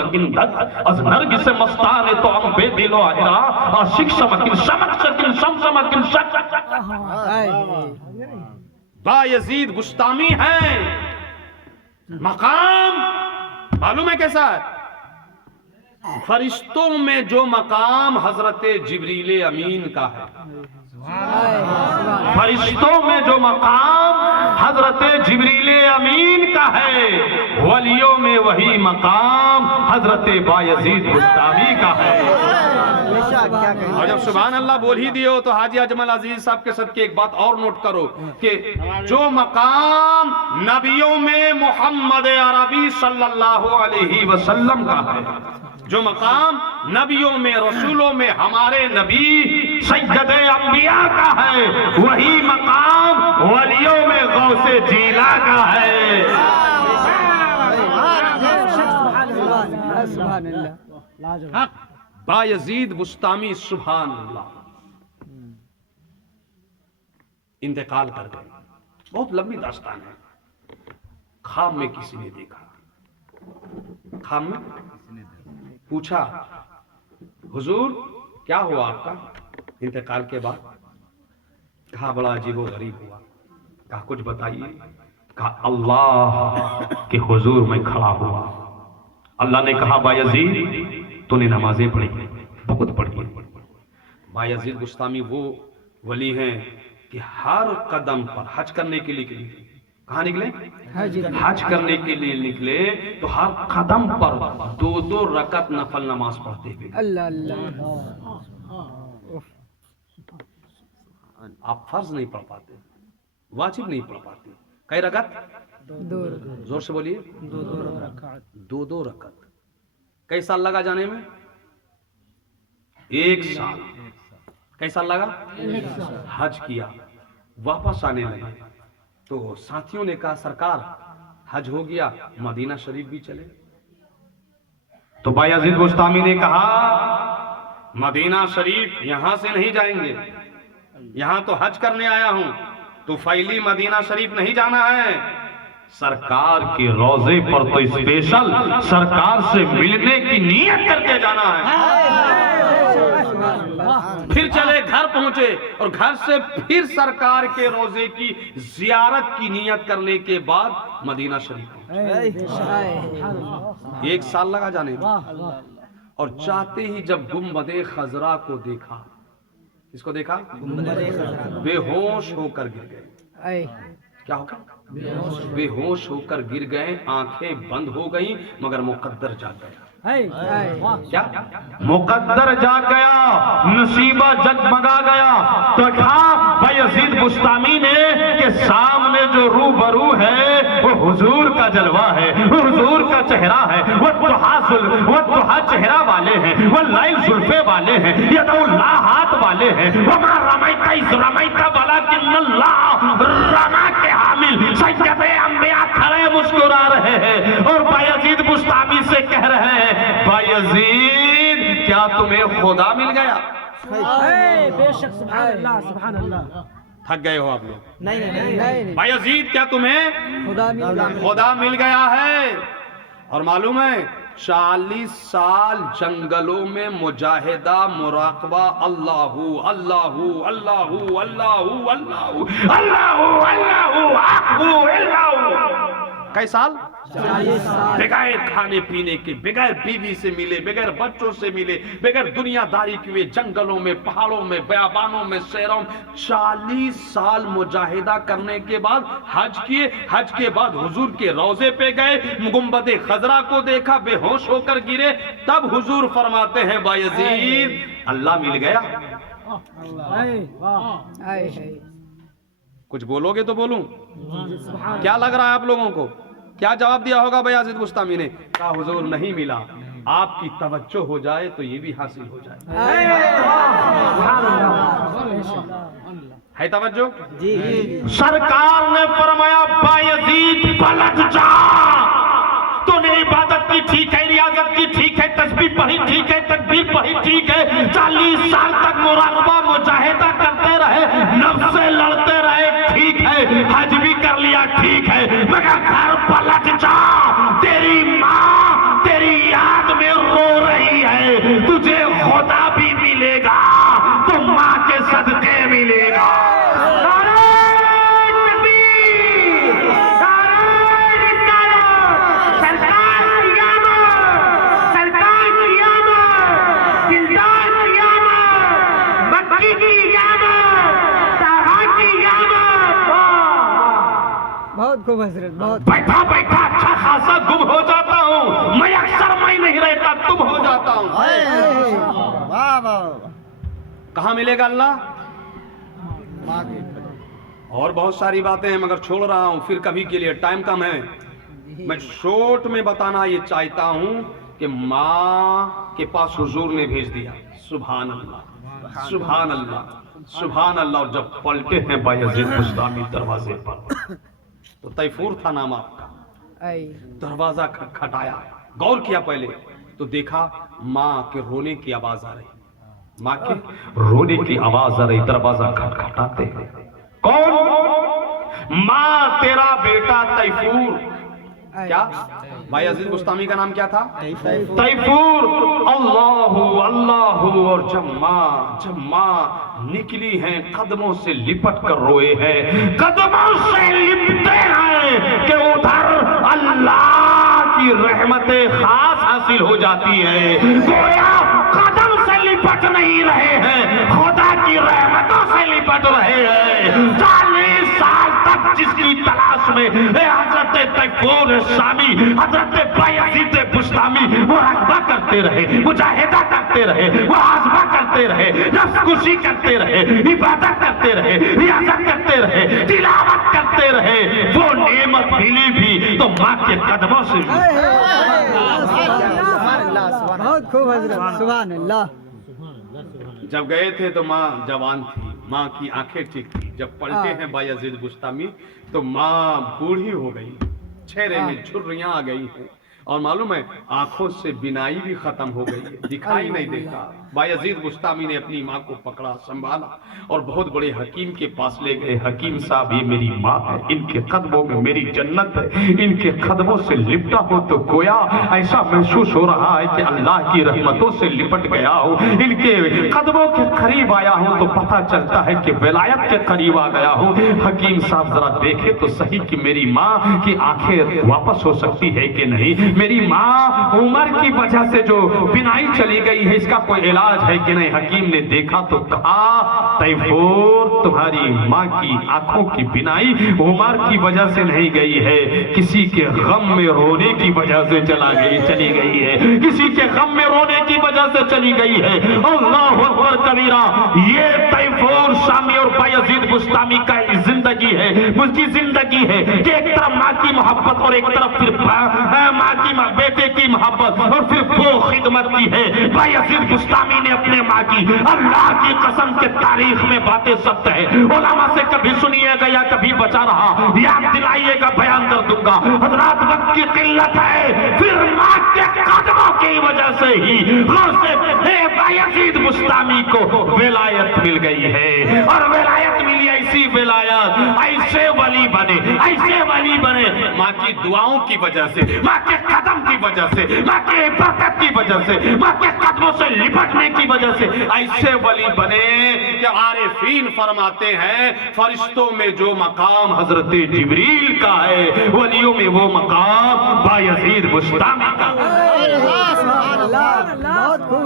मकिन दक अज नरगिस मस्ताने तो हम बेदिलो आहिरा आशिक समकिन समक सकिन समकिन शक। बायजीद बुस्तामी है, मकाम मालूम है कैसा है? फरिश्तों में जो मकाम हजरत जिब्रील अमीन का है, फरिश्तों में जो मकाम हजरत जिब्रील अमीन का है, वलियों में वही मकाम हजरत बायजीद बुस्तामी का है। और जब सुभान अल्लाह बोल ही दिए हो तो हाजी अजमल अजीज साहब के सदके एक बात और नोट करो कि जो मकाम नबियों में मोहम्मद अरबी सल्लल्लाहु अलैहि वसल्लम का है, जो मकाम नबियों में रसूलों में हमारे नबी सैयद अंबिया का है, वही मकाम वलियों में गौसे जीला का है। बायजीद बुस्तामी सुभान अल्लाह इंतकाल कर गए। बहुत लंबी दास्तान है। ख्वाब में किसी ने देखा, ख्वाब में पूछा, हुजूर क्या हुआ आपका इंतकाल के बाद? कहा बड़ा अजीबो गरीब हुआ। कहा कुछ बताइए। कहा अल्लाह के हुजूर में खड़ा हुआ, अल्लाह ने कहा बायजीद तूने नमाजें पढ़ी, बहुत पढ़ी। बायजीद बुस्तामी वो वली हैं कि हर कदम पर हज करने के लिए कहाँ निकले? हज करने के लिए निकले तो हर कदम पर 2-2 रकत नफल नमाज पढ़ते हुए। अल्लाह अल्लाह। आप फर्ज नहीं पढ़ पाते, वाजिब नहीं पढ़ पाते। कई रकत? 2। जोर से बोलिए। 2-2 रकत। कई साल लगा जाने में? 1 साल। कई साल लगा? 1 साल। हज किया, वापस आने लगे तो साथियों ने कहा सरकार हज हो गया, मदीना शरीफ भी चले। तो बायजीद बुस्तामी ने कहा मदीना शरीफ यहां से नहीं जाएंगे, यहां तो हज करने आया हूं, तो फैली मदीना शरीफ नहीं जाना है, सरकार के रोजे पर तो स्पेशल सरकार से मिलने की नीयत करके जाना है। फिर चले, घर पहुंचे और घर से फिर सरकार के रोजे की जियारत की नीयत करने के बाद मदीना शरीफ। 1 साल लगा जाने में। और चाहते ही जब गुंबदे खजरा को देखा, इसको देखा, बेहोश होकर गिर गए। क्या होगा? बेहोश होकर गिर गए, आंखें बंद हो गई, मगर मुकद्दर जाग गया। क्या? मुकद्दर जाग गया, नसीबा जगमगा गया। तो कहा बायजीद बुस्तामी ने कि सामने जो रूबरू है वो हुजूर का जलवा है, वो हुजूर का चेहरा है, वो दुहा चेहरा वाले हैं, वो लाइल जुल्फे वाले हैं, यदुल्लाह हाथ वाले हैं, वो मा रमैता इस रमैता वलाकिन्नल्लाह रमा के हामिल सैयद अंबिया खड़े मुस्कुरा रहे हैं और बायजीद बुस्तामी से कह रहे हैं बायजीद क्या तुम्हें खुदा मिल गया? बेशक सुभान अल्लाह सुभान अल्लाह। थक गए हो आप लोग? नहीं। बायजीद क्या तुम्हें खुदा मिल गया है? और मालूम है 40 साल जंगलों में मुजाहिदा मुराकबा, अल्लाहू अल्लाहू अल्लाहू अल्लाहू अल्लाहू अल्लाहू अल्लाहू अल्लाहू। कई साल? 40 साल। बगैर खाने पीने के, बगैर बीवी से मिले, बगैर बच्चों से मिले, बगैर दुनियादारी किए, जंगलों में, पहाड़ों में, बयाबानों में, शहरों में 40 साल मुजाहिदा करने के बाद हज किए। हज के बाद हुजूर के रोजे पे गए, गुंबदे खजरा को देखा, बेहोश होकर गिरे। तब हुजूर फरमाते हैं बायजीद अल्लाह मिल गया। कुछ बोलोगे तो बोलूं? क्या लग रहा है आप लोगों को? क्या जवाब दिया होगा बायजीद बुस्तामी ने? कहा हुजूर नहीं मिला, आपकी तवज्जो हो जाए तो ये भी हासिल हो जाए। है तवज्जो? जी। सरकार ने फरमाया बायजीद पलट जा, तूने इबादत की ठीक है, रियाजत की ठीक है, तस्बीह पढ़ी ठीक है, तकबीर पढ़ी ठीक है, 40 साल तक मुराकबा मुजाहिदा करते रहे, नफ्स से लड़ते रहे ठीक है, हज भी कर लिया ठीक है, मगर घर पलट जा, तेरी माँ तेरी याद खुदा भी मिलेगा तो माँ के सदके मिलेगा। नारे तकबीर, नारे रिसालत, सरकार क़यामत, सरकार क़यामत, दिलदार क़यामत, मक्की की क़यामत, ताहा की क़यामत। बहुत खूब हजरत, बहुत। बैठा बैठा अच्छा खासा गुम हो जाता हूँ मैं, अक्सर मैं नहीं रहता तुम हो जाता हूँ। वाह वाह। कहाँ मिलेगा अल्लाह? और बहुत सारी बातें हैं मगर छोड़ रहा हूँ फिर कभी के लिए, टाइम कम है। मैं शॉर्ट में बताना ये चाहता हूँ कि माँ के पास हुजूर ने भेज दिया। सुभान अल्लाह, सुभान अल्लाह, सुभान अल्लाह। और जब पलटे हैं बायजीद बुस्तामी दरवाजे पर, तो तैफूर था नाम आपका, दरवाजा खटखटाया, गौर किया पहले तो देखा माँ के रोने की आवाज आ रही, माँ के रोने की आवाज आ रही, दरवाजा खटखटाते हैं। कौन? माँ तेरा बेटा तैफूर। क्या भाई अजीज बुस्तामी का नाम क्या था? तैफूर। अल्लाहू अल्लाहू। और जब माँ निकली हैं कदमों से लिपट कर रोए हैं, कदमों से लिपटे हैं कि उधर अल्लाह की रहमतें खास हासिल हो जाती है। गोया कदम से लिपट नहीं रहे हैं, खुदा की रहमतों से लिपट रहे हैं। 40 साल तक जिसकी तलाश में हजरत तैफूर शामी, हजरत बायजीद बुस्तामी मुराकबा करते रहे, मुजाहिदा करते रहे, मुहासबा करते रहे, नफ्सकुशी करते रहे, इबादत करते रहे, रियाजत करते रहे, तिलावत करते रहे, वो नेमत मिली भी तो माँ के कदमों से। बहुत खूब हजरत, सुभान अल्लाह। जब गए थे तो माँ जवान थी, माँ की आंखें ठीक थी। जब पलटे हैं बायजीद बुस्तामी तो माँ बूढ़ी हो गई, चेहरे में झुर्रियां आ गई हैं और मालूम है आंखों से बिनाई भी खत्म हो गई है, दिखाई नहीं देता। बायजीद बुस्तामी ने अपनी माँ को पकड़ा, संभाला और बहुत बड़े हकीम के पास ले गए। हकीम साहब ये मेरी माँ है, इनके कदमों में मेरी जन्नत है, इनके कदमों से लिपटा हो तो गोया ऐसा महसूस हो रहा है कि अल्लाह की रहमतों से लिपट गया हो, इनके कदमों के करीब आया हूं तो पता चलता है कि विलायत के करीब आ गया हूं। हकीम साहब जरा देखे तो सही कि मेरी माँ की आंखें वापस हो सकती है कि नहीं, मेरी माँ उम्र की वजह से जो बिनाई चली गई है इसका कोई इलाज है कि नहीं। हकीम ने देखा तो कहा तैफूर तुम्हारी माँ की आंखों की बिनाई उम्र की वजह से नहीं गई है, किसी के गम में रोने की वजह से चली गई है, किसी के गम में रोने की वजह से चली गई है। अल्लाहु अकबर कबीरा। ये तैफूर शामी और बायजीद बुस्तामी का जिंदगी है, उसकी जिंदगी है कि एक तरफ माँ की मोहब्बत और एक तरफ फिर माँ की बेटे की मोहब्बत और फिर वो खिदमत की है। बायजीद बुस्तामी ने अपने माँ की अल्लाह की कसम के तारीख में बातें सत्य है, उलमा से कभी सुनिएगा या कभी बचा रहा, याद दिलाइएगा, बयान कर दूंगा। हजरात वक्त की किल्लत है, फिर माँ के कदमों की वजह से ही बायजीद बुस्तामी को विलायत मिल गई है। और विलायत मिली ऐसी विलायत, ऐसे वली बने माँ की दुआओं की वजह से, माँ के कदम की वजह से, माँ के बरकत की वजह से, माँ के कदमों से लिपटने की वजह से ऐसे वली बने कि आरिफीन फरमाते हैं फरिश्तों में जो मकाम हजरत जिब्रील का है, वलियों में वो मकाम बायजीद बुस्तामी का। बहुत खूब।